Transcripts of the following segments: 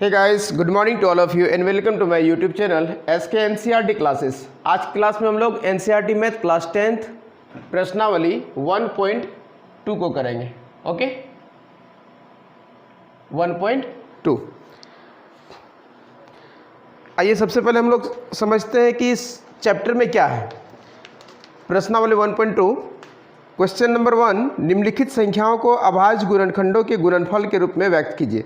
Hey guys, good morning to all of you and welcome to my YouTube channel SK NCERT classes. आज की class में हम लोग NCERT math class 10th प्रश्नावली 1.2 को करेंगे। ओके, 1.2। आइए सबसे पहले हम लोग समझते हैं कि इस चैप्टर में क्या है। प्रश्नावली 1.2 क्वेश्चन नंबर 1, निम्नलिखित संख्याओं को अभाज्य गुणनखंडों के गुणनफल के रूप में व्यक्त कीजिए।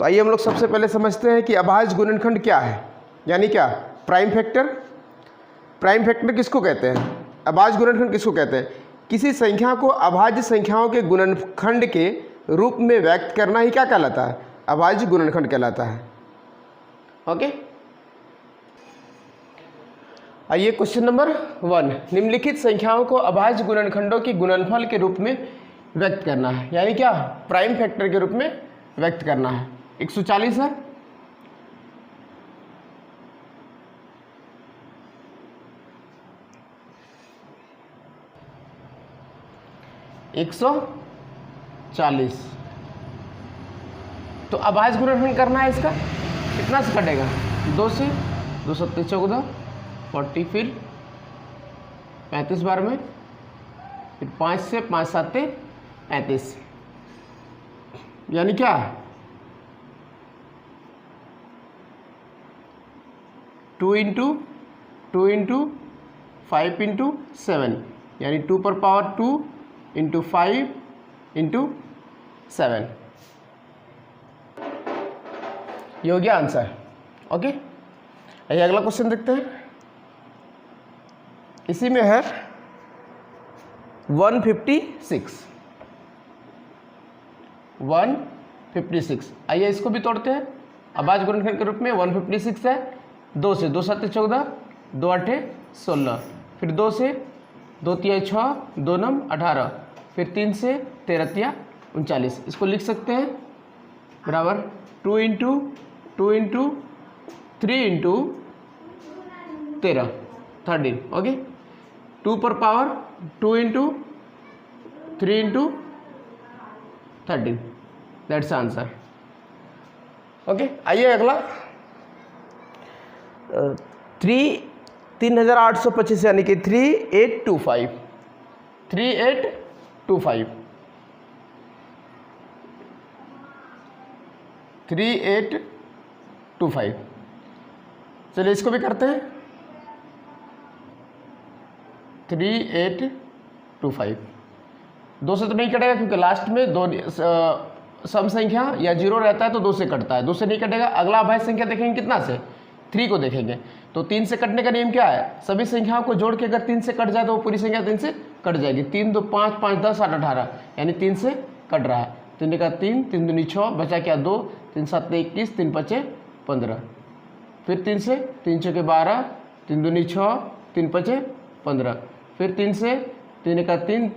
तो आइए हम लोग सबसे पहले समझते हैं कि अभाज्य गुणनखंड क्या है, यानी क्या प्राइम फैक्टर। प्राइम फैक्टर किसको कहते हैं, अभाज्य गुणनखंड किसको कहते हैं? किसी संख्या को अभाज्य संख्याओं के गुणनखंड के रूप में व्यक्त करना ही क्या कहलाता है, अभाज्य गुणनखंड कहलाता है। ओके, आइए क्वेश्चन नंबर 1, निम्नलिखित संख्याओं को अभाज्य गुणनखंडों के गुणनफल के रूप में व्यक्त करना है, यानी क्या प्राइम फैक्टर के रूप में व्यक्त करना है। 140 है, तो अभाज्य गुणनखंड करना है इसका, कितना से कटेगा? 2 से 2 सत्ते 14, 40, फिर 35 बार में, फिर 5 से 5 सत्ते 35, यानी क्या 2 इंटू 5 इंटू 7, यानी 2 पर पावर 2 इंटू 5 इंटू 7, ये हो गया आंसर। ओके, आइए अगला क्वेश्चन देखते हैं। इसी में है 156। आइए इसको भी तोड़ते हैं। अभाज्य गुणनखंड के रूप में 156 है। 2 से 2 सत्ते 14, 2 आठे 16, फिर 2 से 2 तिया 6, 2 नम 18, फिर 3 से 13 तिया 39। इसको लिख सकते हैं बराबर 2 इंटू 3 इंटू 13, 13। ओके, 2 पर power 2 into 3 into 13, that's answer. Okay, आइए अगला 3825, यानी कि 3825। चलिए इसको भी करते हैं। 3825 2 से तो नहीं कटेगा, क्योंकि लास्ट में दो सम संख्या या 0 रहता है तो 2 से कटता है। 2 से नहीं कटेगा। अगला अभाज्य संख्या देखेंगे कितना से, 3 को देखेंगे। तो 3 से कटने का नियम क्या है, सभी संख्याओं को जोड़ के अगर 3 से कट जाए तो वो पूरी संख्या 3 से कट जाएगी। 3 2 5, 5 10 8 18, यानी 3 से कट रहा है। 3 का 3, 3 दूनी 6, बचा क्या 2, 3 7 21, 3 5 15, फिर 3 से 3 6 12, 3 दूनी 6, 3 5 15, फिर 3 से 3 का 3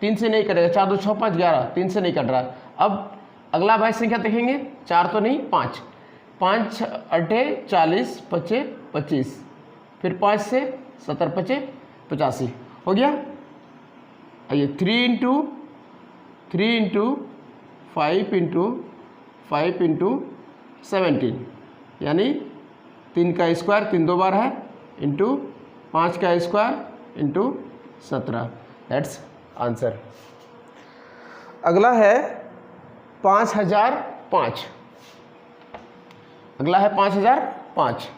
3 से नहीं कटेगा। 4 2 6 5 11, 3 से नहीं कट रहा। अब अगला अभाज्य संख्या देखेंगे, 4 तो नहीं 5, 5 8 40, 5 25, फिर 5 से 70 5 85 हो गया। आइए 3 इंटू 5 इंटू 17, यानी 3 का स्क्वायर 3 2 बार है, इंटू 5 का स्क्वायर इंटू 17, दैट्स आंसर। अगला है 5005। अगला है 5005।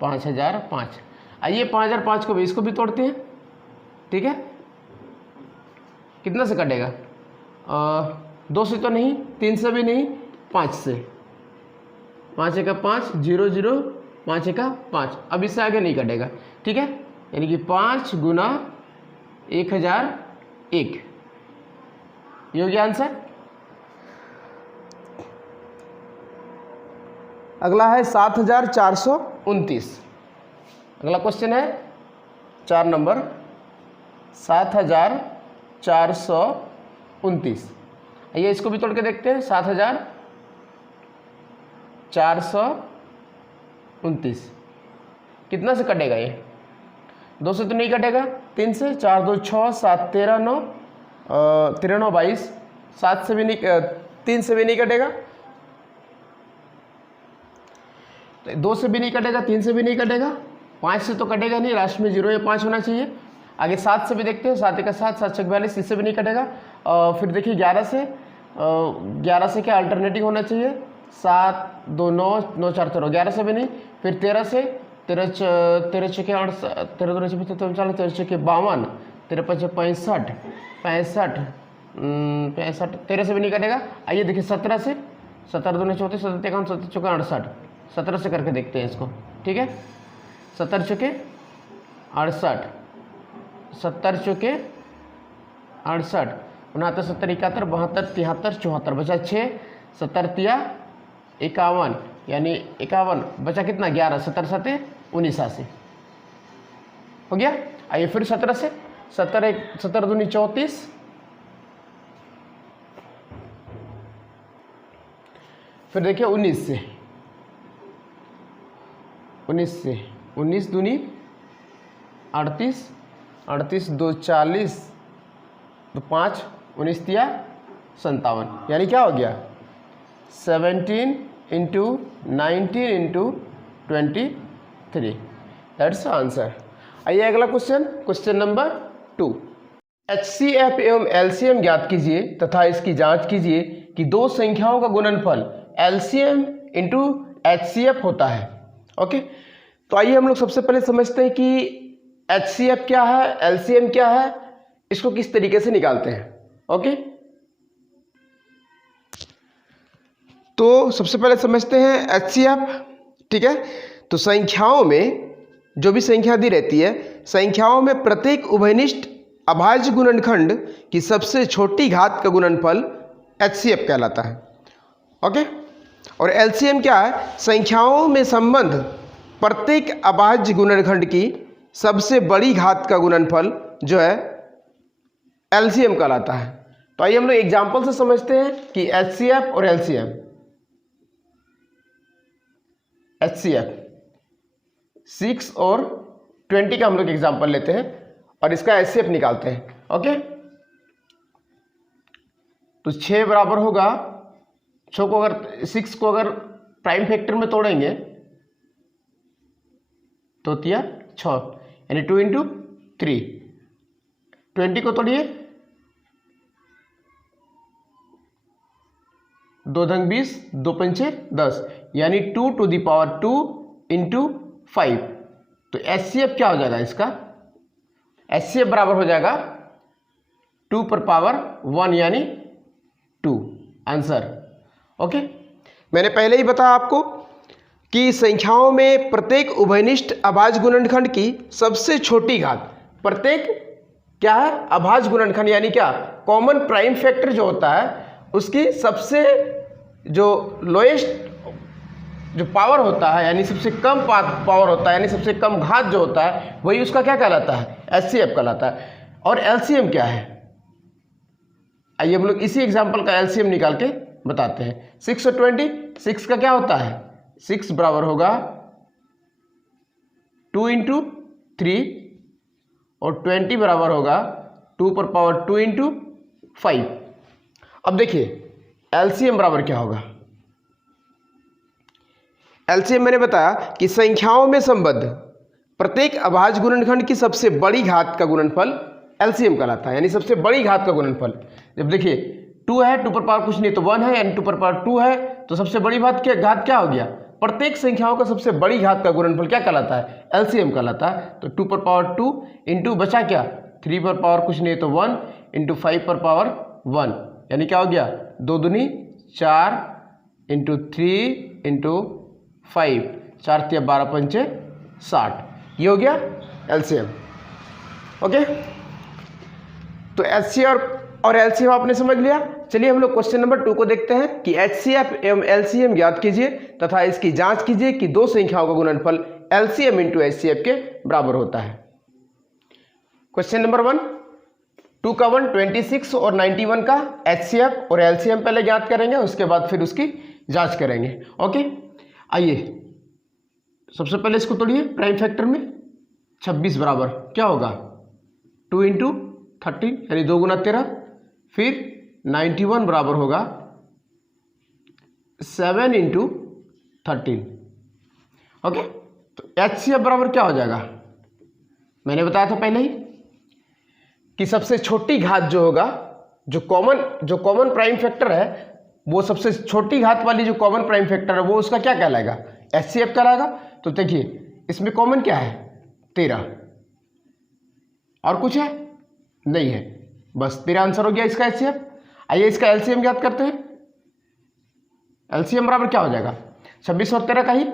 5005। आइए 5005 को भी, इसको भी तोड़ते हैं। ठीक है, कितना से कटेगा? 2 से तो नहीं, 3 से भी नहीं, 5 से। 5 1 5, 0 0, 5 1 5। अब इससे आगे नहीं कटेगा। ठीक है, यानी कि 5 गुना 1001, ये हो गया आंसर। अगला है 7429। अगला क्वेश्चन है 4 नंबर 7429। आइए इसको भी तोड़ के देखते हैं। 7429 कितना से कटेगा? ये 2 से तो नहीं कटेगा। 3 से 4 2 6 7 13 9 13 9 22, 7 से भी नहीं 3 से भी नहीं कटेगा, 2 से भी नहीं कटेगा, 3 से भी नहीं कटेगा, 5 से तो कटेगा नहीं, लास्ट में 0 या 5 होना चाहिए। आगे 7 से भी देखते हैं, 7 का 7, 7 42, इससे भी नहीं कटेगा। फिर देखिए 11 से क्या अल्टरनेटिव होना चाहिए, 7 2 9 9 4 13, 11 से भी नहीं। फिर 13 से 13 चौके 38, 13 2 40, 13 चौके 52, 13 5 65 65, 13 से भी नहीं कटेगा। आइए देखिए 17 से, 17 2 34, 17 51, 17 चौके 68, 17 से करके देखते हैं इसको, ठीक है। 17 चौके 68, 70 चौके 68, 69 70 71 72 73 74, बचा 6, 70 तिया 51, यानी 51, बचा कितना 11, 70 7 79 हो गया। आइए फिर 17 से, 17 दूनी 34, फिर देखिए 19 से, 19 दूनी 38, 38 2 40, तो 5 19 तिया 57, यानी क्या हो गया 17 इंटू 19 इंटू 23, दैट्स आंसर। आइए अगला क्वेश्चन, क्वेश्चन नंबर 2। HCF एवं LCM ज्ञात कीजिए तथा इसकी जांच कीजिए कि दो संख्याओं का गुणनफल LCM इंटू HCF होता है। ओके, तो आइए हम लोग सबसे पहले समझते हैं कि HCF क्या है, LCM क्या है, इसको किस तरीके से निकालते हैं। ओके, तो सबसे पहले समझते हैं HCF, ठीक है। तो संख्याओं में जो भी संख्या दी रहती है, संख्याओं में प्रत्येक उभयनिष्ठ अभाज्य गुणनखंड की सबसे छोटी घात का गुणनफल HCF कहलाता है। ओके, और LCM क्या है, संख्याओं में संबंध प्रत्येक अभाज्य गुणनखंड की सबसे बड़ी घात का गुणनफल जो है LCM कहलाता है। तो आइए हम लोग एग्जाम्पल से समझते हैं कि HCF और LCM। HCF 6 और 20 का हम लोग एग्जाम्पल लेते हैं और इसका HCF निकालते हैं। ओके, तो 6 बराबर होगा, 6 को अगर प्राइम फैक्टर में तोड़ेंगे तो तिया 6, यानी 2 इंटू 3। 20 को तोड़िए, 2 ढंग 20, 2 पंचे 10, यानी 2 टू दी पावर 2 इंटू 5। तो HCF क्या हो जाएगा इसका, HCF बराबर हो जाएगा 2 पर पावर 1 यानी 2, आंसर। ओके, मैंने पहले ही बताया आपको कि संख्याओं में प्रत्येक उभयनिष्ठ अभाज्य गुणनखंड की सबसे छोटी घात, प्रत्येक क्या है अभाज्य गुणनखंड, यानी क्या कॉमन प्राइम फैक्टर जो होता है उसकी सबसे जो लोएस्ट जो पावर होता है, यानी सबसे कम पावर होता है, यानी सबसे कम घात जो होता है, वही उसका क्या कहलाता है, HCF कहलाता है। और LCM क्या है, आइए हम लोग इसी एग्जांपल का LCM निकाल के बताते हैं। 6 और 20, 6 का क्या होता है, 6 बराबर होगा 2 इंटू 3 और 20 बराबर होगा 2 पर पावर 2 इंटू 5। अब देखिए LCM बराबर क्या होगा, LCM मैंने बताया कि संख्याओं में संबद्ध प्रत्येक अभाज्य गुणनखंड की सबसे बड़ी घात का गुणनफल LCM कहलाता है, यानी सबसे बड़ी घात का गुणनफल। जब देखिए 2 है, 2 पर पावर कुछ नहीं तो 1 है, यानी 2 पर पावर 2 है, तो सबसे बड़ी घात क्या हो गया, प्रत्येक संख्याओं का सबसे बड़ी घात का गुणनफल क्या कहलाता है, LCM कहलाता है। तो 2 पर पावर 2 इंटू बचा क्या, 3 पर पावर कुछ नहीं तो 1 इंटू 5 पर पावर 1, यानी क्या हो गया 2 दूनी 4 इंटू 3 इंटू 5, 4 तिया 12 पंचे 60, ये हो गया LCM। ओके, तो HCF और LCM आपने समझ लिया। चलिए हम लोग क्वेश्चन नंबर 2 को देखते हैं कि HCF एवं LCM ज्ञात कीजिए तथा इसकी जांच कीजिए कि दो संख्याओं का गुणनफल LCM इंटू HCF के बराबर होता है। क्वेश्चन नंबर 1, 2 का 1 26 और 91 का HCF और LCM पहले ज्ञात करेंगे, उसके बाद फिर उसकी जांच करेंगे। ओके, आइए सबसे पहले इसको तोड़िए प्राइम फैक्टर में। 26 बराबर क्या होगा 2 इंटू 13, यानी 2 गुना 13, फिर 91 बराबर होगा 7 इंटू 13। ओके, तो HCF बराबर क्या हो जाएगा? मैंने बताया था पहले ही कि सबसे छोटी घात जो होगा, जो कॉमन प्राइम फैक्टर है, वो सबसे छोटी घात वाली जो कॉमन प्राइम फैक्टर है वो उसका क्या कहलाएगा? HCF कहलाएगा। तो देखिए इसमें कॉमन क्या है? 13। और कुछ है? नहीं है, बस 13 आंसर हो गया इसका HCF। आइए इसका LCM ज्ञात करते हैं। LCM बराबर क्या हो जाएगा? 26 और 13 का ही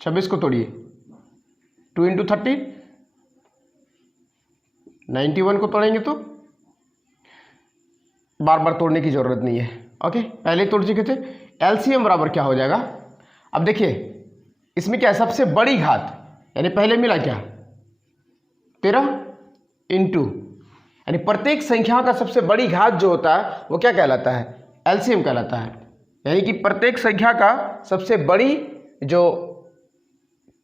26 को तोड़िए, 2 इंटू 13, 91 को तोड़ेंगे तो बार बार तोड़ने की जरूरत नहीं है। ओके, पहले तोड़ चुके थे। LCM बराबर क्या हो जाएगा? अब देखिए इसमें क्या है? सबसे बड़ी घात, यानी पहले मिला क्या? 13 इंटू, यानी प्रत्येक संख्या का सबसे बड़ी घात जो होता है वो क्या कहलाता है? LCM कहलाता है। यानी कि प्रत्येक संख्या का सबसे बड़ी जो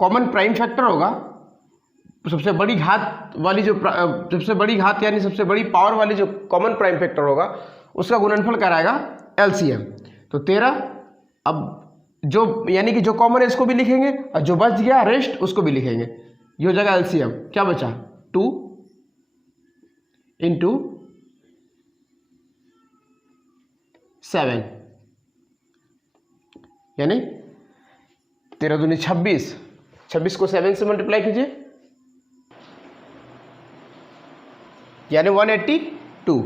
कॉमन प्राइम फैक्टर होगा, सबसे बड़ी घात वाली जो सबसे बड़ी घात यानी सबसे बड़ी पावर वाली जो कॉमन प्राइम फैक्टर होगा उसका गुणनफल कराएगा LCM। तो 13, अब जो यानी कि जो कॉमन है इसको भी लिखेंगे और जो बच गया रेस्ट उसको भी लिखेंगे। ये हो जाएगा LCM। क्या बचा? 2 इंटू 7, यानी 13 दूनी 26, 26 को 7 से मल्टीप्लाई कीजिए, यानी 182।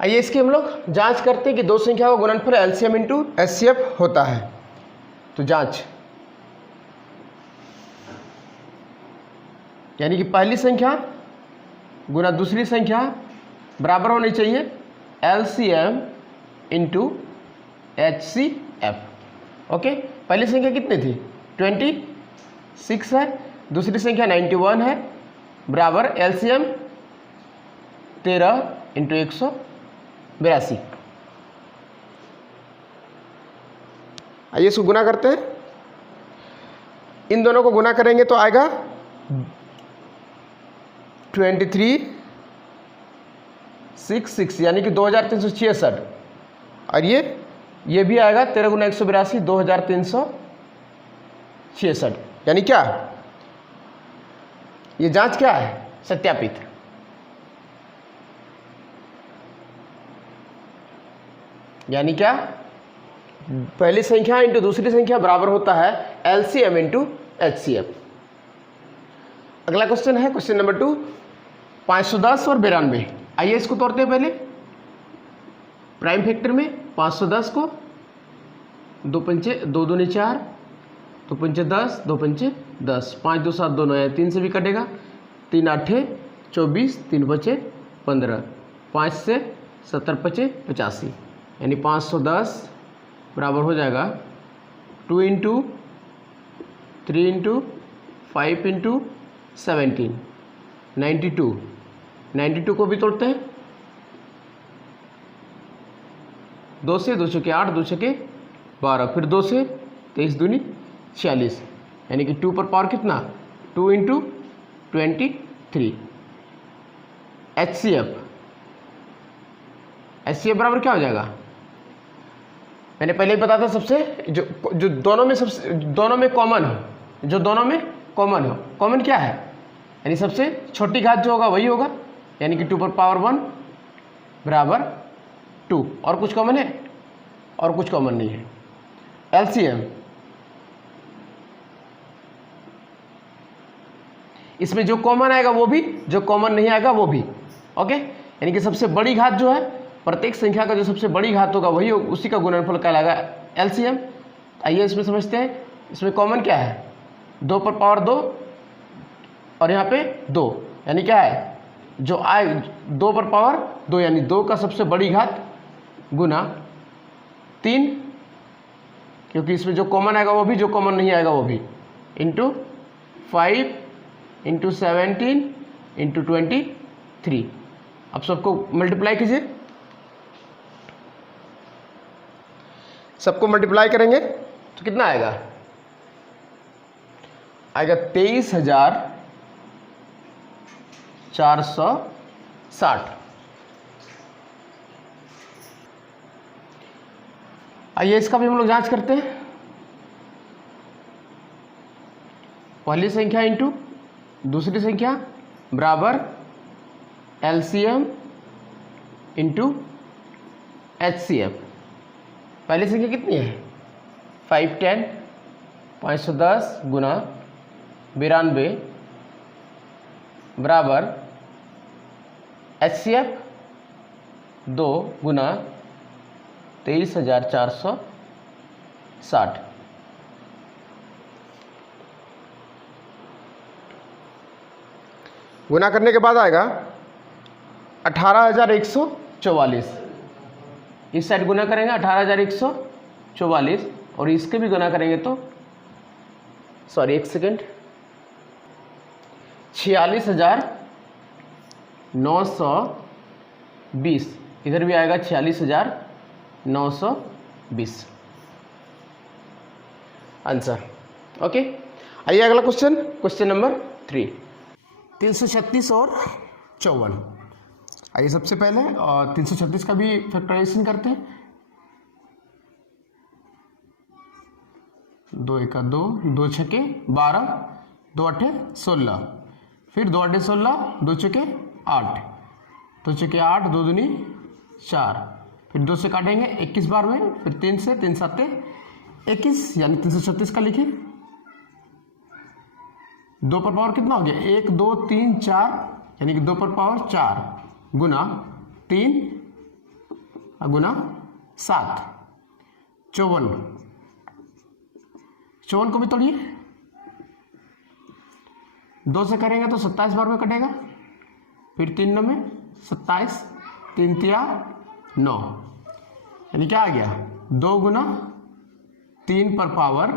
आइए इसकी हम लोग जांच करते हैं कि दो संख्याओं का गुणनफल LCM इंटू HCF होता है। तो जांच, यानी कि पहली संख्या गुना दूसरी संख्या बराबर होनी चाहिए LCM इंटू HCF। ओके, पहली संख्या कितनी थी? 26 है, दूसरी संख्या 91 है, बराबर LCM 13 इंटू 182। आइए इसको गुना करते हैं। इन दोनों को गुना करेंगे तो आएगा 2366, यानी कि 2366। और ये भी आएगा 13 गुना 182, 2366। यानी क्या? ये जांच क्या है? सत्यापित। यानी क्या? पहली संख्या इंटू दूसरी संख्या बराबर होता है LCM इंटू HCF। अगला क्वेश्चन है क्वेश्चन नंबर 2, 510 और 92। आइए इसको तोड़ते हैं पहले। प्राइम फैक्टर में 510 को 2 पंचे 2 दूनी 4, 2 पंचे 10, 2 पंचे 10, 5 2 7 2 9, 3 से भी कटेगा, 3 8 24, 3 बचे 15, 5 से 70 बचे 85, यानी 510 बराबर हो जाएगा 2 इंटू 3 इंटू 5 इंटू 17, 92। 92 को भी तोड़ते हैं, 2 से 2 छके 8, 2 छके 12, फिर 2 से 23 दूनी 46, यानी कि 2 पर पावर कितना? 2 इंटू 23। HCF बराबर क्या हो जाएगा? मैंने पहले ही बताया था, सबसे जो दोनों में कॉमन हो, जो दोनों में कॉमन हो। कॉमन क्या है? यानी सबसे छोटी घात जो होगा वही होगा, यानी कि 2 पर पावर 1 बराबर 2। और कुछ कॉमन है? और कुछ कॉमन नहीं है। LCM, इसमें जो कॉमन आएगा वो भी, जो कॉमन नहीं आएगा वो भी। ओके, यानी कि सबसे बड़ी घात जो है, प्रत्येक संख्या का जो सबसे बड़ी घात होगा वही उसी का गुणनफल कहलाएगा LCM। आइए इसमें समझते हैं। इसमें कॉमन क्या है? 2 पर पावर 2 और यहाँ पे 2, यानी क्या है? जो आए 2 पर पावर 2, यानी 2 का सबसे बड़ी घात गुना 3, क्योंकि इसमें जो कॉमन आएगा वो भी, जो कॉमन नहीं आएगा वो भी, इंटू 5 इंटू 17 इंटू 23। अब सबको मल्टीप्लाई कीजिए, सबको मल्टीप्लाई करेंगे तो कितना आएगा? आएगा 23,460। आइए इसका भी हम लोग जांच करते हैं। पहली संख्या इंटू दूसरी संख्या बराबर एलसीएम इंटू एचसीएफ। पहली संख्या कितनी है 510, 510 गुना 92 बराबर एचसीएफ 2 गुना 23,460। गुना करने के बाद आएगा 18,144। इस साइड गुना करेंगे 18,144 और इसके भी गुना करेंगे तो सॉरी एक सेकेंड 46,920। इधर भी आएगा 46,920 आंसर। ओके, आइए अगला क्वेश्चन, क्वेश्चन नंबर 3, 336 और 54। आइए सबसे पहले और 336 का भी फैक्टराइजेशन करते हैं। 2 एका 2, 2 छके 12, 2 अठे 16, फिर 2 अठे 16, 2 छके 8, 2 छके 8, 2 दूनी 4, फिर 2 से काटेंगे 21 बार में, फिर 3 से 3 7 21, यानी 336 का लिखिए। 2 पर पावर कितना हो गया 1 2 3 4, यानी कि 2 पर पावर 4 गुना 3 गुना 7, 54 को भी तोड़िए। 2 से करेंगे तो 27 बार में कटेगा, फिर 3 9 में 27, 3 तिया 9, यानी क्या आ गया 2 गुना 3 पर पावर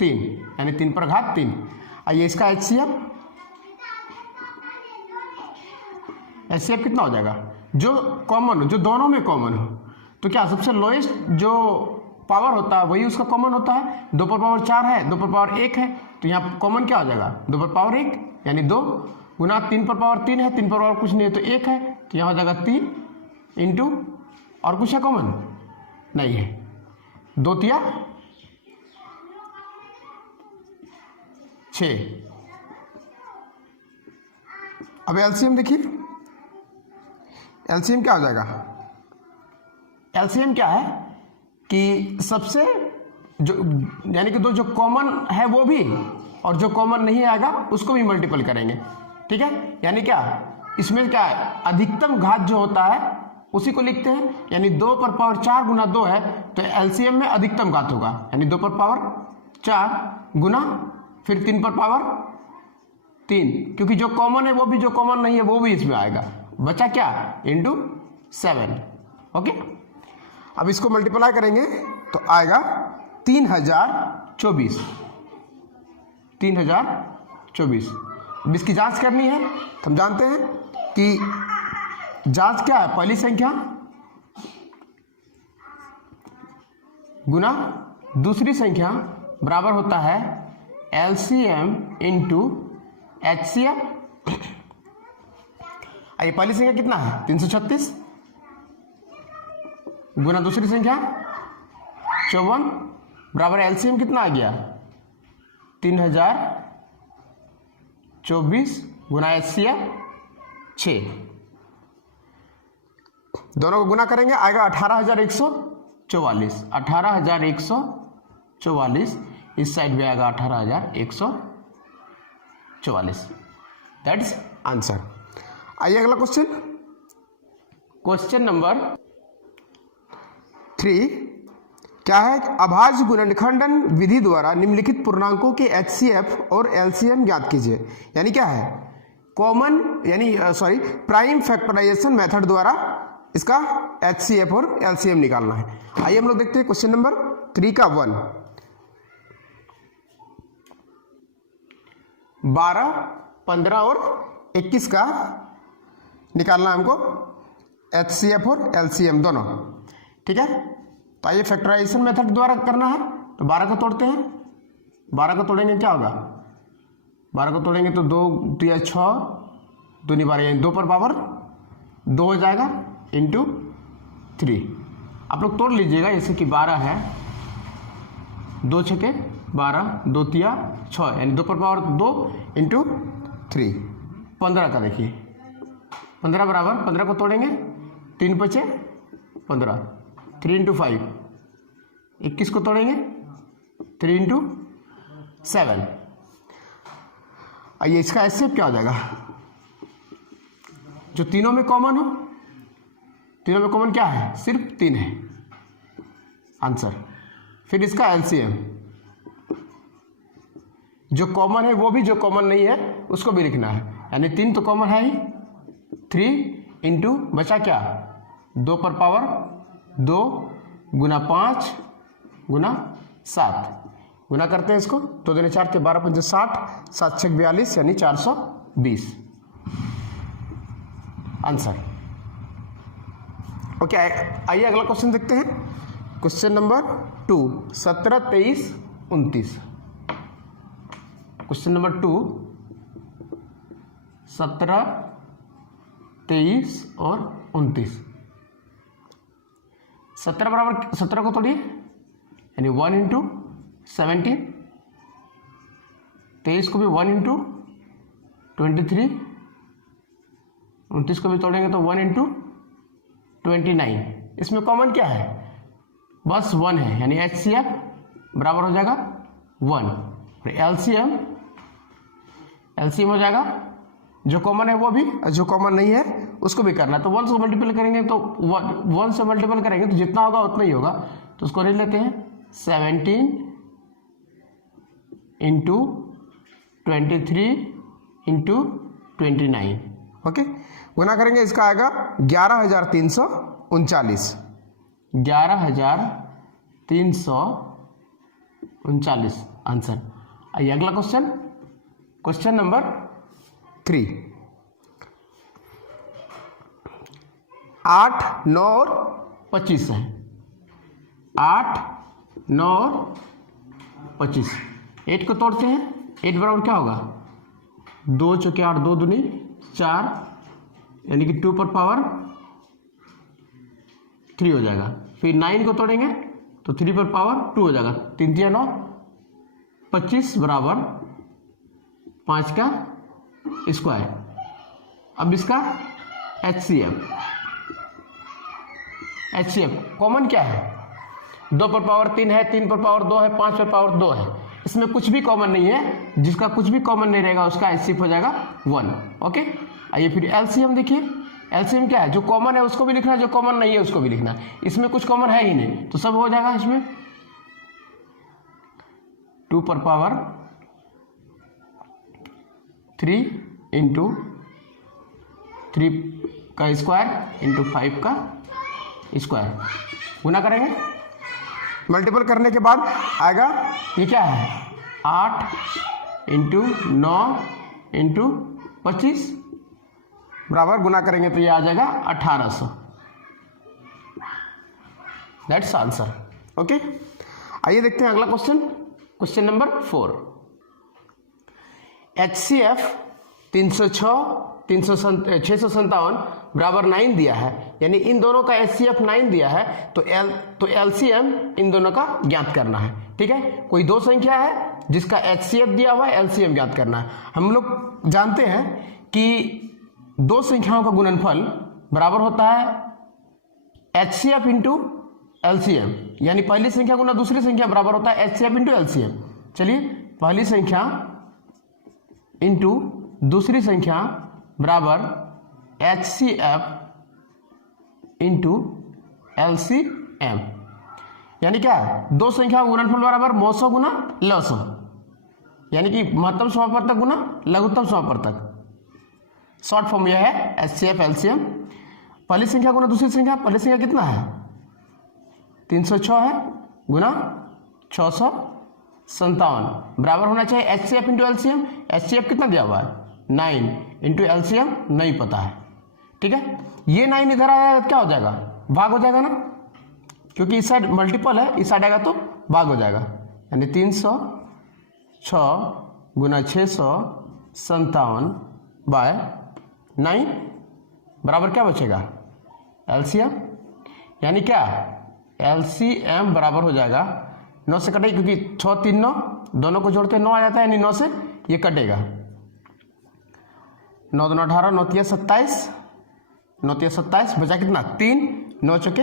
3, यानी 3 पर घात 3। आइए इसका एचसीएफ कितना हो जाएगा, जो कॉमन हो, जो दोनों में कॉमन हो, तो क्या सबसे लोएस्ट जो पावर होता है वही उसका कॉमन होता है। 2 पर पावर 4 है, 2 पर पावर 1 है, तो यहाँ कॉमन क्या हो जाएगा 2 पर पावर 1, यानी 2 गुना 3 पर पावर 3 है, 3 पर पावर कुछ नहीं है तो 1 है, तो यहाँ हो जाएगा 3 इंटू और कुछ है कॉमन नहीं है, 2 तिया 6। अब एलसीएम देखिए, एलसीएम क्या हो जाएगा, एलसीएम क्या है कि सबसे जो यानी कि दो जो कॉमन है वो भी और जो कॉमन नहीं आएगा उसको भी मल्टीपल करेंगे, ठीक है। यानी क्या इसमें क्या है अधिकतम घात जो होता है उसी को लिखते हैं, यानी 2 पर पावर 4 गुना 2 है तो एलसीएम में अधिकतम घात होगा, यानी 2 पर पावर 4 गुना फिर 3 पर पावर 3, क्योंकि जो कॉमन है वो भी जो कॉमन नहीं है वो भी इसमें आएगा, बचा क्या इंटू 7। ओके, अब इसको मल्टीप्लाई करेंगे तो आएगा 3024। 3024। अब इसकी जांच करनी है तो हम जानते हैं कि जांच क्या है, पहली संख्या गुना दूसरी संख्या बराबर होता है एलसीएम इंटू एचसीएफ। आइए पहली संख्या कितना है 336 गुना दूसरी संख्या 54 बराबर एलसीएम कितना आ गया 3024 गुना एचसीएफ 6। दोनों को गुना करेंगे आएगा 18,144। 18,144 इस साइड में आएगा 18,144। That's answer. आइए अगला क्वेश्चन, क्वेश्चन नंबर 3 क्या है, अभाज्य गुणनखंडन विधि द्वारा निम्नलिखित पूर्णांकों के एचसीएफ और एलसीएम ज्ञात कीजिए। यानी क्या है कॉमन यानी प्राइम फैक्टराइजेशन मेथड द्वारा इसका एचसीएफ और एलसीएम निकालना है। आइए हम लोग देखते हैं क्वेश्चन नंबर 3 का 1। 12, 15 और 21 का निकालना है हमको एचसीएफ और एलसीएम दोनों, ठीक है। तो आइए फैक्टराइजेशन मेथड द्वारा करना है, तो 12 को तोड़ते हैं। 12 को तोड़ेंगे क्या होगा 12 को तोड़ेंगे तो 2 3 6 2 नहीं 12 यानी 2 पर पावर 2 हो जाएगा इंटू 3। आप लोग तोड़ लीजिएगा, जैसे कि 12 है 2 छके 12 2 तिया 6 यानी 2 पर पावर 2 इंटू 3। 15 का देखिए 15 बराबर 15 को तोड़ेंगे 3 बचे 15 3 इंटू 5 21 को तोड़ेंगे 3 इंटू 7। आइए इसका एचसीएफ क्या हो जाएगा, जो तीनों में कॉमन हो। तीनों में कॉमन क्या है, सिर्फ 3 है आंसर। फिर इसका एलसीएम, जो कॉमन है वो भी, जो कॉमन नहीं है उसको भी लिखना है, यानी 3 तो कॉमन है ही। 3 इंटू बचा क्या 2 पर पावर 2 गुना 5 गुना 7, गुना करते हैं इसको 2 दूनी 4 के 12 पंचे 60 7 छक 42 यानी 420 आंसर। ओके, आइए अगला क्वेश्चन देखते हैं। Question number 2 17 23 29। क्वेश्चन नंबर 2 17 23 और 29। 17 बराबर 17 को तोड़िए यानी 1 इंटू 17, 23 को भी 1 इंटू 23, 29 को भी तोड़ेंगे तो 1 इंटू 29। इसमें कॉमन क्या है, बस 1 है, यानी एचसीएफ बराबर हो जाएगा 1। एलसीएम हो जाएगा, जो कॉमन है वो भी, जो कॉमन नहीं है उसको भी करना है। तो 1 से मल्टीपल करेंगे तो 1 से मल्टीपल करेंगे तो जितना होगा उतना ही होगा, तो उसको ले लेते हैं 17 इंटू 23 इंटू 29। ओके, गुना करेंगे इसका आएगा 11,339 11,339 आंसर। आइए अगला क्वेश्चन, क्वेश्चन नंबर 3। 8 9 और 25 है। 8 9 और 25, 8 को तोड़ते हैं। 8 बराबर क्या होगा 2 चौके 8 2 दूनी 4 यानी कि 2 पर पावर 3 हो जाएगा। फिर 9 को तोड़ेंगे तो 3 पर पावर 2 हो जाएगा। 3 3 9 25 बराबर 5 का स्क्वायर। अब इसका एचसीएफ कॉमन क्या है, 2 पर पावर 3 है, 3 पर पावर 2 है, 5 पर पावर 2 है। इसमें कुछ भी कॉमन नहीं है, जिसका कुछ भी कॉमन नहीं रहेगा उसका एचसीएफ हो जाएगा 1। ओके, आइए फिर एलसीएम देखिए। एलसीएम क्या है, जो कॉमन है उसको भी लिखना है, जो कॉमन नहीं है उसको भी लिखना है। इसमें कुछ कॉमन है ही नहीं तो सब हो जाएगा इसमें 2 पर पावर 3 इंटू 3 का स्क्वायर इंटू 5 का स्क्वायर। गुना करेंगे, मल्टीपल करने के बाद आएगा ये क्या है 8 इंटू 9 इंटू 25 बराबर, गुना करेंगे तो ये आ जाएगा 1800। That's answer. ओके, आइए देखते हैं अगला क्वेश्चन, क्वेश्चन नंबर 4। एचसीएफ 657 बराबर 9 दिया है, यानी इन दोनों का एचसीएफ 9 दिया है, तो एलसीएम इन दोनों का ज्ञात करना है। ठीक है, कोई दो संख्या है जिसका एचसीएफ दिया हुआ है, एलसीएम ज्ञात करना है। हम लोग जानते हैं कि दो संख्याओं का गुणनफल बराबर होता है एचसीएफ इंटू एलसीएम, यानी पहली संख्या गुना दूसरी संख्या बराबर होता है एचसीएफ इंटू एलसीएम। चलिए, पहली संख्या इंटू दूसरी संख्या बराबर एचसीएफ इंटू एलसीएम, यानी क्या है दो संख्या गुणनफल बराबर मौसो गुना लसो, यानी कि महत्तम समापवर्तक गुना लघुत्तम समापवर्तक। शॉर्ट फॉर्म यह है एचसीएफ एलसीएम। पहली संख्या गुना दूसरी संख्या, पहली संख्या कितना है 306 है गुना 657 बराबर होना चाहिए एचसीएफ इंटू एलसीएम। एचसीएफ कितना दिया हुआ है 9 इंटू एलसीएम नहीं पता है। ठीक है, ये 9 इधर आएगा क्या हो जाएगा भाग हो जाएगा ना, क्योंकि इस साइड मल्टीपल है, इस साइड आएगा तो भाग हो जाएगा, यानी 306 गुना 600 57/9 बराबर क्या बचेगा, एलसीएम, यानी क्या एलसीएम बराबर हो जाएगा 9 से कटेगा क्योंकि 6 3 9 दोनों को जोड़ते 9 आ जाता है, यानी 9 से ये कटेगा। 9 2 18, 9 3 27, 9 3 27, बचा कितना 3, 9 चौके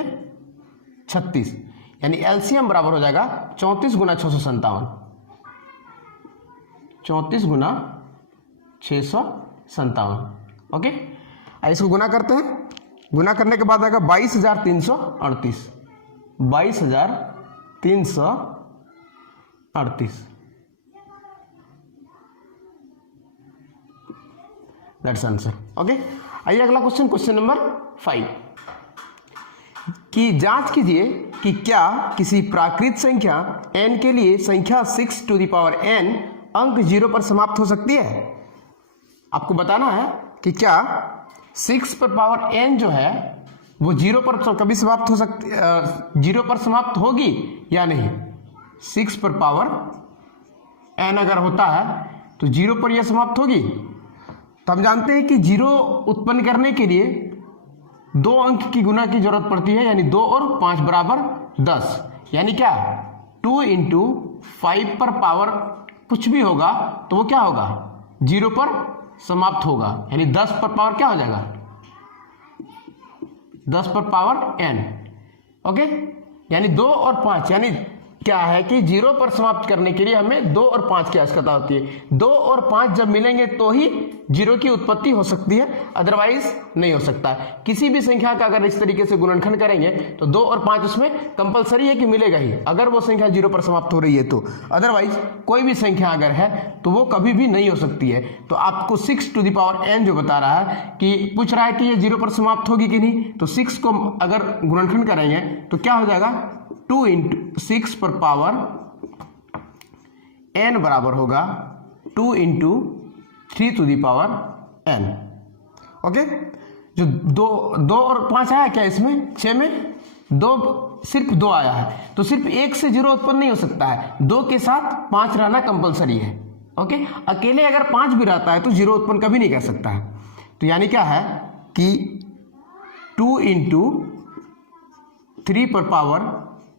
36, यानी एलसीएम बराबर हो जाएगा 34 गुना 657, 34 गुना 657। ओके, इसको गुना करते हैं, गुना करने के बाद आएगा 22,338, 22,338। That's answer. ओके, आइए अगला क्वेश्चन, क्वेश्चन नंबर 5 की जांच कीजिए कि क्या किसी प्राकृत संख्या n के लिए संख्या 6 टू द पावर n अंक 0 पर समाप्त हो सकती है। आपको बताना है कि क्या 6 पर पावर n जो है वो 0 पर कभी समाप्त हो सकती, 0 पर समाप्त होगी या नहीं। 6 पर पावर n अगर होता है तो 0 पर यह समाप्त होगी। तो हम जानते हैं कि 0 उत्पन्न करने के लिए 2 अंक की गुना की जरूरत पड़ती है, यानी 2 और 5 बराबर 10, यानी क्या 2 इंटू 5 पर पावर कुछ भी होगा तो वो क्या होगा 0 पर समाप्त होगा, यानी 10 पर पावर क्या हो जाएगा 10 पर पावर n। ओके, यानी 2 और 5, यानी क्या है कि 0 पर समाप्त करने के लिए हमें 2 और 5 की आवश्यकता होती है। 2 और 5 जब मिलेंगे तो ही 0 की उत्पत्ति हो सकती है, अदरवाइज नहीं हो सकता है। किसी भी संख्या का अगर इस तरीके से गुणनखंड करेंगे तो 2 और 5 उसमें कंपलसरी है कि मिलेगा ही, अगर वो संख्या 0 पर समाप्त हो रही है तो। अदरवाइज कोई भी संख्या अगर है तो वो कभी भी नहीं हो सकती है। तो आपको 6 टू द पावर n जो बता रहा है कि पूछ रहा है कि ये 0 पर समाप्त होगी कि नहीं, तो 6 को अगर गुणनखंड करेंगे तो क्या हो जाएगा 2 इंटू 6 पर पावर n बराबर होगा 2 into 3 to the power n। Okay, जो 2 और 5 आया क्या इसमें, 6 में 2, सिर्फ 2 आया है, तो सिर्फ 1 से 0 उत्पन्न नहीं हो सकता है, 2 के साथ 5 रहना कंपलसरी है। ओके, अकेले अगर 5 भी रहता है तो 0 उत्पन्न कभी नहीं कर सकता है। तो यानी क्या है कि 2 इंटू 3 पर पावर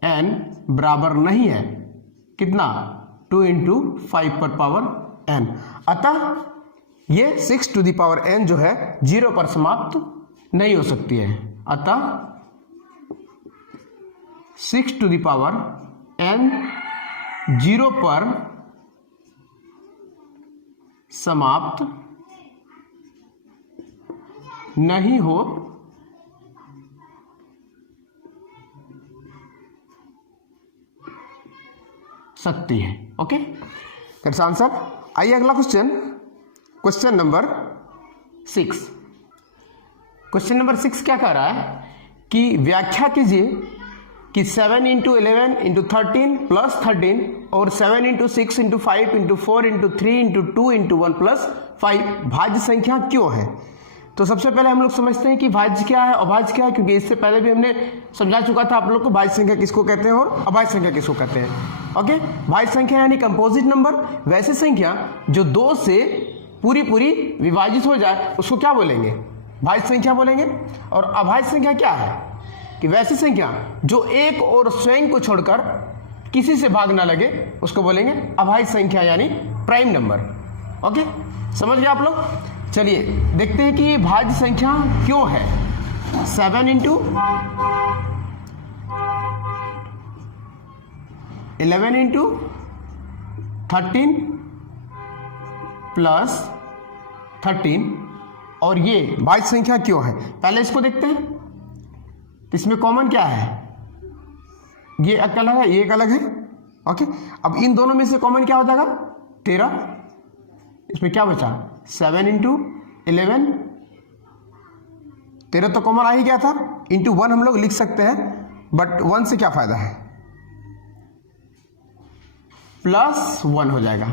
n बराबर नहीं है कितना 2 इंटू 5 पर पावर n। अतः ये 6 टू द पावर n जो है 0 पर समाप्त नहीं हो सकती है। अतः 6 टू द पावर n 0 पर समाप्त नहीं हो सकती है। Okay, that's answer. आइए अगला question, question number 6। Question number 6 क्या कह रहा है कि व्याख्या कीजिए कि 7 इंटू 11 इंटू 13 प्लस 13 और 7 into 6 into 5 into 4 into 3 into 2 into 1 plus 5 भाज्य संख्या क्यों है। तो सबसे पहले हम लोग समझते हैं कि भाज्य क्या है, अभाज्य क्या है, क्योंकि इससे पहले भी हमने समझा चुका था आप लोग को भाज्य संख्या किसको कहते हैं और अभाज्य संख्या किसको कहते हैं। ओके, भाज्य संख्या यानी कंपोजिट नंबर, वैसे संख्या जो 2 से पूरी विभाजित हो जाए उसको क्या बोलेंगे, भाज्य संख्या बोलेंगे। और अभाज्य संख्या क्या है कि वैसी संख्या जो एक और स्वयं को छोड़कर किसी से भाग ना लगे उसको बोलेंगे अभाज्य संख्या, यानी प्राइम नंबर। ओके, समझ गए आप लोग। चलिए देखते हैं कि ये भाज्य संख्या क्यों है। 7 इंटू 11 इंटू 13 प्लस 13, और ये भाज्य संख्या क्यों है, पहले इसको देखते हैं। इसमें कॉमन क्या है, ये एक अलग है, ये एक अलग है। ओके, अब इन दोनों में से कॉमन क्या हो जाएगा 13, इसमें क्या बचा 7 इंटू 11, 13 तो कॉमन आ ही गया था, इंटू 1 हम लोग लिख सकते हैं, बट 1 से क्या फायदा है, प्लस 1 हो जाएगा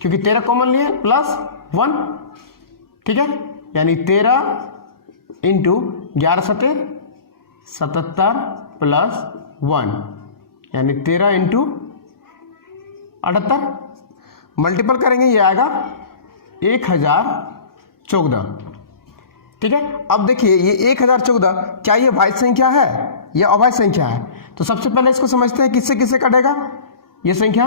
क्योंकि 13 कॉमन लिए प्लस 1। ठीक है, यानी 13 इंटू 11 सते 77 प्लस 1, यानी 13 इंटू 78। मल्टीपल करेंगे ये आएगा 1014। ठीक है, अब देखिए ये 1014 क्या ये भाज्य संख्या है या अभाज्य संख्या है? तो सबसे पहले इसको समझते हैं किससे किससे कटेगा। ये संख्या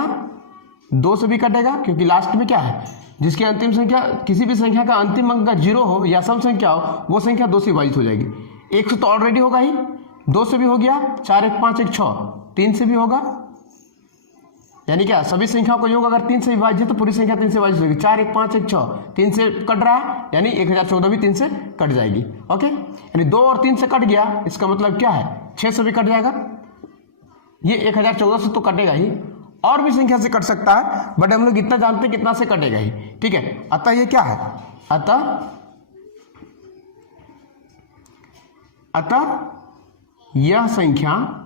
2 से भी कटेगा, क्योंकि लास्ट में क्या है, जिसकी अंतिम संख्या, किसी भी संख्या का अंतिम अंक अगर 0 हो या सम संख्या हो, वो संख्या 2 से विभाजित हो जाएगी। 1 से तो ऑलरेडी होगा ही, 2 से भी हो गया, 4 1 5 1 6, 3 से भी होगा, यानी क्या सभी संख्याओं का योग अगर 3 से विभाजित है तो पूरी संख्या 3 से विभाजित होगी। 4 1 5 1 6, 3 से कट रहा है, यानी 1014 भी 3 से कट जाएगी। ओके, यानी 2 और 3 से कट गया, इसका मतलब क्या है 6 से भी कट जाएगा। ये 1014 से तो कटेगा ही, और भी संख्या से कट सकता है, बट हम लोग इतना जानते हैं कितना से कटेगा ही। ठीक है, अतः ये क्या है, अतः यह संख्या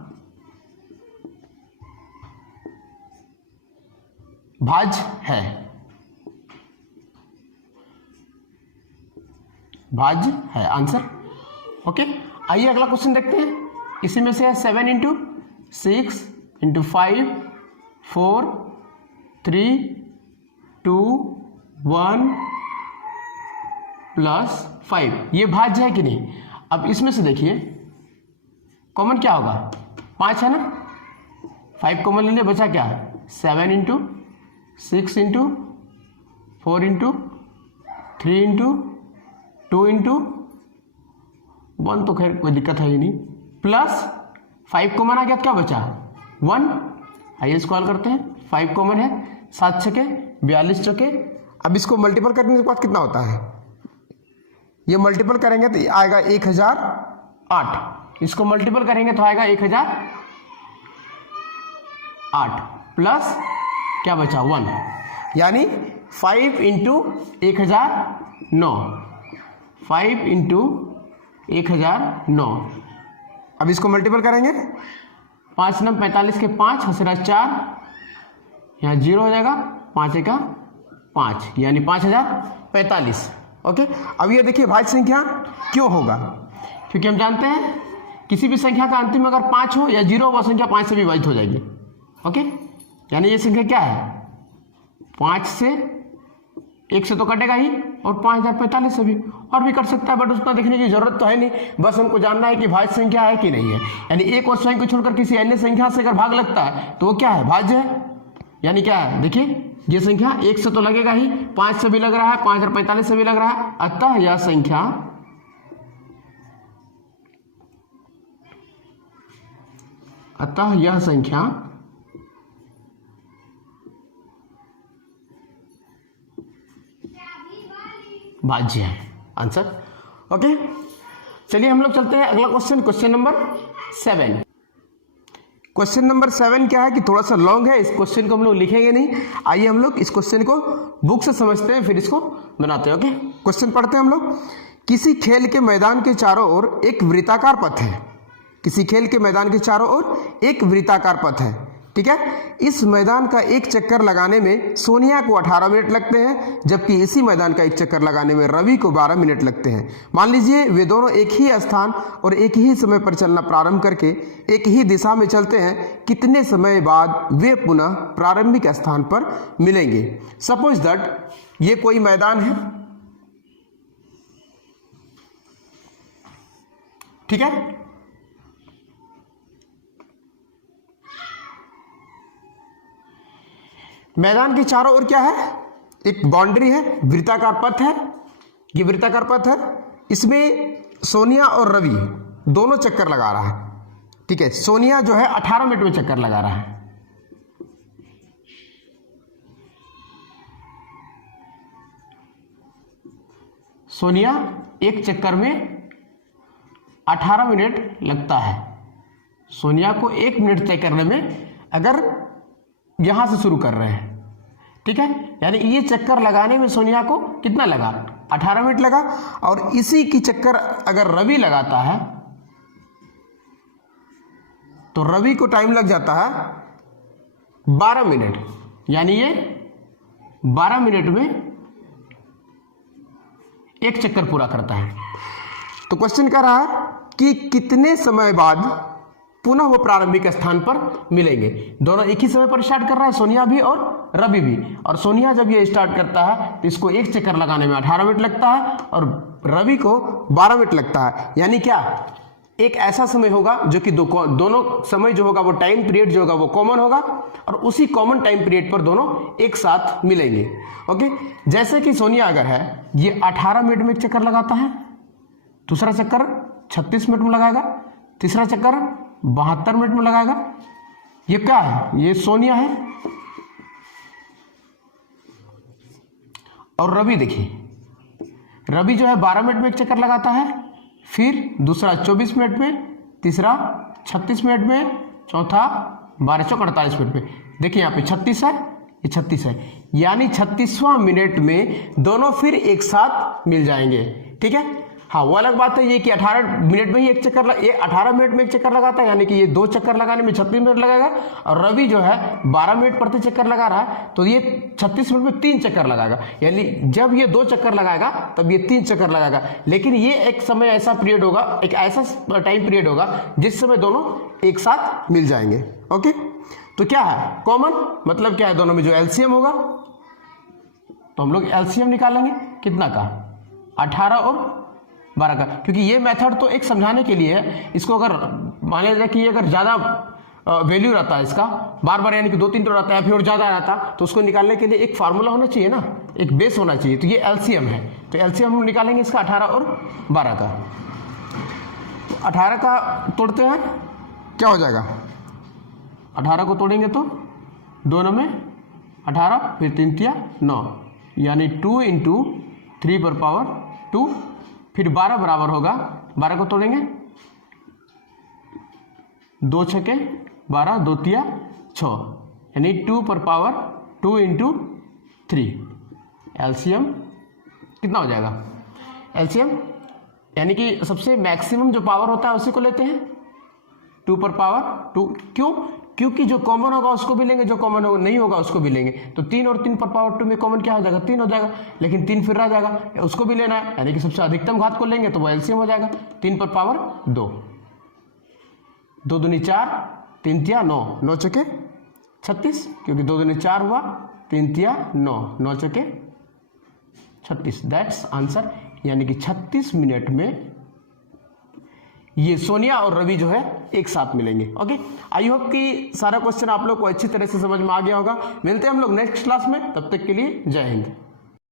भाज्य है, भाज्य है आंसर। ओके, आइए अगला क्वेश्चन देखते हैं। इसी में से है 7 × 6 × 5 4 3 2 1 + 5, ये भाज्य है कि नहीं। अब इसमें से देखिए कॉमन क्या होगा, 5 है ना, 5 कॉमन ले लिया, बचा क्या 7 × 6 × 4 × 3 × 2 × 1, तो खैर कोई दिक्कत है ही नहीं, प्लस 5 कॉमन आ गया, क्या बचा 1। आइए इसको हल करते हैं। 5 कॉमन है, 7 छके 42 चौके। अब इसको मल्टीपल करने के बाद कितना होता है, ये मल्टीपल करेंगे तो आएगा 1008। इसको मल्टीपल करेंगे तो आएगा 1008 प्लस क्या बचा 1, यानी 5 × 1009, 5 × 1009। अब इसको मल्टीपल करेंगे, 5 9 45 के 5 हसरा 4, यहाँ 0 हो जाएगा, 5 1 5, यानी 5045। ओके, अब ये देखिए भाज्य संख्या क्यों होगा, क्योंकि हम जानते हैं किसी भी संख्या का अंतिम अगर 5 हो या 0 वह संख्या 5 से विभाजित हो जाएगी। ओके, यानी ये संख्या क्या है, 5 से 1 से तो कटेगा ही, और 5045 से भी, और भी कट सकता है, बट उसका देखने की जरूरत तो है नहीं, बस हमको जानना है कि भाज्य संख्या है कि नहीं है। यानी एक और स्वयं को छोड़कर किसी अन्य संख्या से अगर भाग लगता है तो वो क्या है, भाज्य है। यानी क्या है, देखिए ये संख्या 1 से तो लगेगा ही, 5 से भी लग रहा है, 5045 से भी लग रहा है, अतः यह संख्या भाज्य है आंसर। ओके, चलिए हम लोग चलते हैं अगला question, question number 7। Question number 7 क्या है कि थोड़ा सा लॉन्ग है, इस क्वेश्चन को हम लोग लिखेंगे नहीं। आइए हम लोग इस क्वेश्चन को बुक से समझते हैं, फिर इसको बनाते हैं। ओके, क्वेश्चन पढ़ते हैं हम लोग। किसी खेल के मैदान के चारों ओर एक वृत्ताकार पथ है, किसी खेल के मैदान के चारों ओर एक वृत्ताकार पथ है। ठीक है, इस मैदान का एक चक्कर लगाने में सोनिया को 18 मिनट लगते हैं, जबकि इसी मैदान का एक चक्कर लगाने में रवि को 12 मिनट लगते हैं। मान लीजिए वे दोनों एक ही स्थान और एक ही समय पर चलना प्रारंभ करके एक ही दिशा में चलते हैं, कितने समय बाद वे पुनः प्रारंभिक स्थान पर मिलेंगे। सपोज दैट ये कोई मैदान है, ठीक है, मैदान के चारों ओर क्या है, एक बाउंड्री है, वृत्ताकार पथ है, ये वृत्ताकार पथ है, इसमें सोनिया और रवि दोनों चक्कर लगा रहा है। ठीक है, सोनिया जो है 18 मिनट में चक्कर लगा रहा है, सोनिया एक चक्कर में 18 मिनट लगता है। सोनिया को 1 मिनट तय करने में, अगर यहां से शुरू कर रहे हैं, ठीक है, यानी ये चक्कर लगाने में सोनिया को कितना लगा, 18 मिनट लगा। और इसी की चक्कर अगर रवि लगाता है तो रवि को टाइम लग जाता है 12 मिनट, यानी ये 12 मिनट में एक चक्कर पूरा करता है। तो क्वेश्चन कह रहा है कि कितने समय बाद पुनः वो प्रारंभिक स्थान पर मिलेंगे। दोनों एक ही समय पर स्टार्ट कर रहा है, सोनिया भी और रवि भी। और सोनिया जब ये स्टार्ट करता है तो इसको एक चक्कर लगाने में 18 मिनट लगता है और रवि को 12 मिनट लगता है। यानी क्या, एक ऐसा समय होगा जो कि दोनों समय जो होगा वो टाइम पीरियड जो होगा वो कॉमन होगा और उसी कॉमन टाइम पीरियड पर दोनों एक साथ मिलेंगे। ओके, जैसे कि सोनिया अगर है ये 18 मिनट में एक चक्कर लगाता है, दूसरा चक्कर 36 मिनट में लगाएगा, तीसरा चक्कर 72 मिनट में लगाएगा। ये क्या है, ये सोनिया है। और रवि देखिए, रवि जो है 12 मिनट में एक चक्कर लगाता है, फिर दूसरा 24 मिनट में, तीसरा 36 मिनट में, चौथा 12 चौक 48 मिनट में। देखिए यहाँ पे 36 है, ये 36 है, यानी 36वां मिनट में दोनों फिर एक साथ मिल जाएंगे। ठीक है, हाँ वो अलग बात है ये कि 18 मिनट में ही एक चक्कर ये 18 मिनट में एक चक्कर लगाता है, यानी कि ये 2 चक्कर लगाने में 36 मिनट लगेगा। और रवि जो है 12 मिनट प्रति चक्कर लगा रहा है तो ये 36 मिनट में 3 चक्कर लगाएगा। यानी जब ये 2 चक्कर लगाएगा तब ये 3 चक्कर लगाएगा। लेकिन ये एक समय ऐसा पीरियड होगा, एक ऐसा टाइम पीरियड होगा जिस समय दोनों एक साथ मिल जाएंगे। ओके, तो क्या है कॉमन, मतलब क्या है, दोनों में जो एलसीएम होगा तो हम लोग एलसीएम निकालेंगे कितना का, 18 और 12 का। क्योंकि ये मेथड तो एक समझाने के लिए है, इसको अगर मान लिया कि अगर ज़्यादा वैल्यू रहता है इसका बार बार, यानी कि 2-3 तो रहता है फिर और ज़्यादा रहता, तो उसको निकालने के लिए एक फार्मूला होना चाहिए ना, एक बेस होना चाहिए। तो ये एलसीएम है, तो एलसीएम हम निकालेंगे इसका 18 और 12 का। तो 18 का तोड़ते हैं, क्या हो जाएगा, 18 को तोड़ेंगे तो 2 में 18, फिर 3 तिया 9, यानी 2 × 3 पर पावर 2, फिर 12 बराबर होगा, 12 को तोड़ेंगे 2 छके 12, 2 तिया 6, यानी 2 पर पावर 2 × 3। एलसीएम कितना हो जाएगा, एलसीएम यानी कि सबसे मैक्सिमम जो पावर होता है उसी को लेते हैं, 2 पर पावर 2। क्यों, क्योंकि जो कॉमन होगा उसको भी लेंगे, जो कॉमन नहीं होगा उसको भी लेंगे। तो 3 और 3 पर पावर 2 में कॉमन क्या हो जाएगा, 3 हो जाएगा, लेकिन 3 फिर रह जाएगा, उसको भी लेना है, यानी कि सबसे अधिकतम घात को लेंगे तो वो एलसीएम हो जाएगा 3 पर पावर 2, 2 दूनी 4, 3 तिया 9, 9 चके 36, क्योंकि 2 दूनी 4 हुआ, 3 तिया 9, 9 चके 36, दैट्स आंसर। यानी कि 36 मिनट में ये सोनिया और रवि जो है एक साथ मिलेंगे। ओके, आई होप कि सारा क्वेश्चन आप लोग को अच्छी तरह से समझ में आ गया होगा। मिलते हैं हम लोग नेक्स्ट क्लास में, तब तक के लिए जय हिंद।